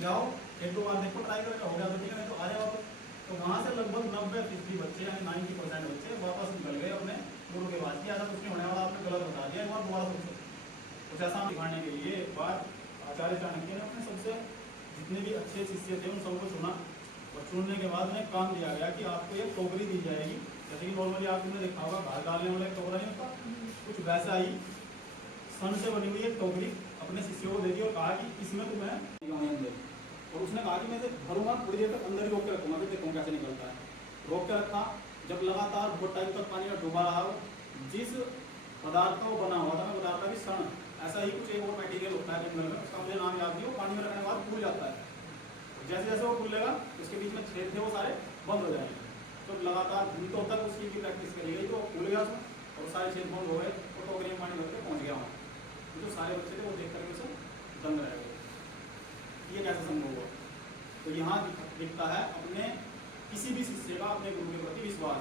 जाओ, एक दो बार देखो, ट्राई करके हो गया तो ठीक है, नहीं तो आ जाओ वापस। तो वहाँ से लगभग 90% बच्चे यानी 90% बच्चे वापस निकल गए अपने गुरु के पास की, ऐसा कुछ नहीं होने वाला, आपने गलत बता दिया, एक बार दोबारा सोचो। कुछ ऐसा दिखाने के लिए एक बार आचार्य चाणक्य ने अपने सबसे जितने भी अच्छे शिष्य थे उन सबको चुना, और चुनने के बाद उन्हें काम दिया गया कि आपको एक टोकरी दी जाएगी, जैसे कि नॉर्मली आपने देखा होगा घास डालने वाला एक टोकरा नहीं होता, कुछ वैसा ही सन से बनी हुई एक टोकरी अपने शिष्यों को दे दी और कहा कि इसमें तुम्हें, और उसने कहा कि मैं इसे भरूंगा, थोड़ी देर तक अंदर ही रोक के रखूंगा, फिर देखूँ कैसे निकलता है। रोक के रखा, जब लगातार बहुत टाइम तक पानी में डूबा रहा, जिस पदार्थ का वो बना हुआ था, मैं बता रहा था कि सन, ऐसा ही कुछ एक और मटेरियल होता है जंगल में, उसका मुझे नाम याद नहीं, वो पानी में रखने के बाद फूल जाता है, जैसे जैसे वो खुलेगा उसके बीच में छेद थे वो सारे बंद हो जाएंगे। तो लगातार घंटों तक उसकी भी प्रैक्टिस करी गई, तो खुल गया उसमें और सारे छेद बंद हो गए, तो टोकरी में पानी भर के पहुँच गया वहाँ। तो जो सारे बच्चे थे वो देख करके उसे दंग रह गए, ये कैसे संभव हुआ। तो यहाँ दिखता है अपने किसी भी शिष्य का अपने गुरु के प्रति विश्वास।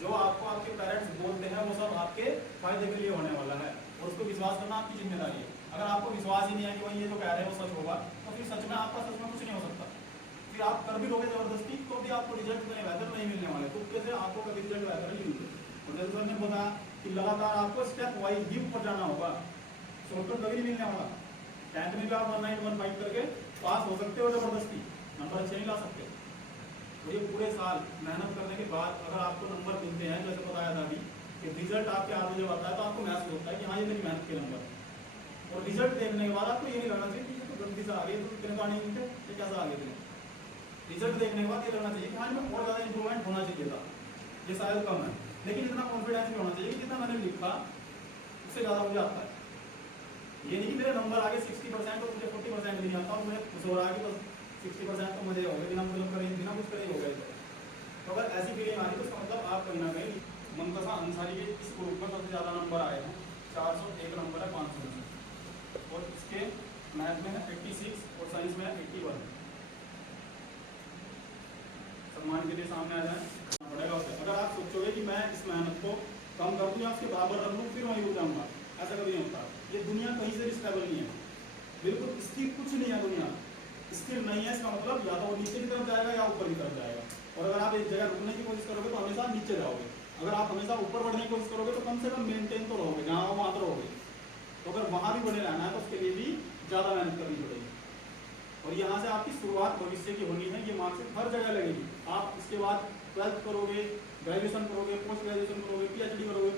जो आपको आपके पेरेंट्स बोलते हैं वो सब आपके फायदे के लिए होने वाला है, और उसको विश्वास करना आपकी जिम्मेदारी है। अगर आपको विश्वास ही नहीं है कि भाई ये जो कह रहे हैं वो सच होगा, तो फिर सच में आपका सच में कुछ नहीं हो सकता। फिर आप कर भी लोगे जबरदस्ती तो भी आपको रिजल्ट में बेहतर नहीं मिलने वाले, तो उसके से आपको कभी रिजल्ट बेहतर नहीं मिलते। और जैसे सर ने बताया कि लगातार आपको स्टेप वाइज ही ऊपर जाना होगा, शॉर्टकट कभी नहीं मिलने वाला। 10th में भी आप 1915 करके पास हो सकते हो, जबरदस्ती नंबर अच्छे नहीं ला सकते। तो ये पूरे साल मेहनत करने के बाद अगर आपको नंबर मिलते हैं, जैसे बताया था अभी कि रिजल्ट आपके हाथ में जब आता है तो आपको महसूस होता है कि हाँ ये मेरी मेहनत के नंबर, और रिजल्ट देखने के बाद आपको ये नहीं लगना चाहिए कि ये तो गलती से आ गए, तो इतने का नहीं मिलते, ये कैसा आ गए थे। रिजल्ट देखने के बाद ये लगना चाहिए कि हाँ इसमें और ज़्यादा इंप्रूवमेंट होना चाहिए था, ये शायद कम है, लेकिन इतना कॉन्फिडेंस भी होना चाहिए कि जितना मैंने लिखा उससे ज़्यादा मुझे आता है। ये नहीं कि मेरे नंबर आगे 60% और मुझे 40% भी नहीं आता और मुझे खुश हो रहा है कि बस 60% तो मुझे हो गए, बिना मतलब करे बिना कुछ करे हो गए। तो अगर ऐसी फीलिंग आ रही तो इसका मतलब आप कहीं ना कहीं मुंतज़ा अंसारी के इस ग्रुप में सबसे ज़्यादा नंबर आए हैं, 401 नंबर है 500 में, और इसके मैथ में है 86 और साइंस में है 81। सम्मान के लिए सामने आ जाए पड़ेगा उसे। अगर आप सोचोगे कि मैं इस मेहनत को कम कर दूँ या उसके बराबर रख लूँ फिर वहीं रुक जाऊँगा, ऐसा कभी नहीं होता। ये दुनिया कहीं से भी स्टेबल नहीं है, बिल्कुल स्थिर कुछ नहीं है, दुनिया स्थिर नहीं है। इसका मतलब या तो वो नीचे की तरफ जाएगा या ऊपर की तरफ जाएगा, और अगर आप एक जगह रुकने की कोशिश करोगे तो हमेशा नीचे जाओगे, अगर आप हमेशा ऊपर बढ़ने की कोशिश करोगे तो कम से कम मेंटेन तो रहोगे, जहाँ हो वहाँ तो रहोगे। तो अगर वहाँ भी बने रहना है तो उसके लिए भी ज़्यादा मेहनत करनी पड़ेगी, और यहाँ से आपकी शुरुआत भविष्य की होनी है। ये मार्कशीट हर जगह लगेगी। आप इसके बाद 12th करोगे, ग्रेजुएशन करोगे, पोस्ट ग्रेजुएशन करोगे, PhD करोगे,